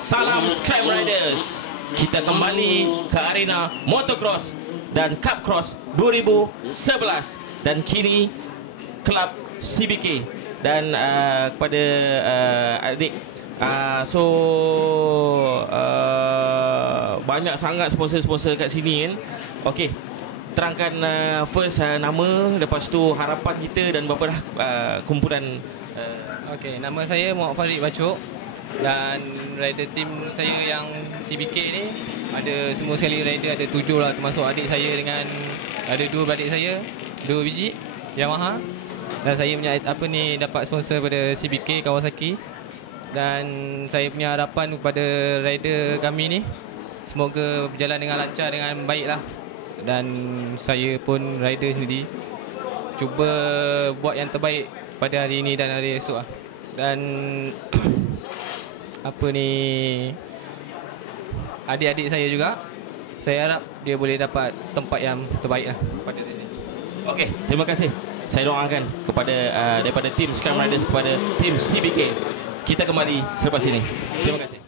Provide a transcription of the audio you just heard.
Salam Scram Riders. Kita kembali ke arena motocross dan cup cross 2011 dan kini Kelab CBK dan kepada adik banyak sangat sponsor-sponsor kat sini kan. Okey, terangkan first nama, lepas tu harapan kita dan berapa dah kumpulan. Okey, nama saya Muhammad Farid Bacok dan rider team saya yang CBK ni ada semua sekali rider, ada 7 lah, termasuk adik saya dengan ada 2 beradik saya, 2 biji Yamaha, dan saya punya dapat sponsor pada CBK Kawasaki. Dan saya punya harapan kepada rider kami ni semoga berjalan dengan lancar, dengan baik lah. Dan saya pun rider sendiri cuba buat yang terbaik pada hari ini dan hari esok lah. Dan adik-adik saya juga, saya harap dia boleh dapat tempat yang terbaik lah pada sini. Okey, terima kasih. Saya doakan kepada daripada tim Scram Riders kepada tim CBK. Kita kembali selepas ini. Terima kasih.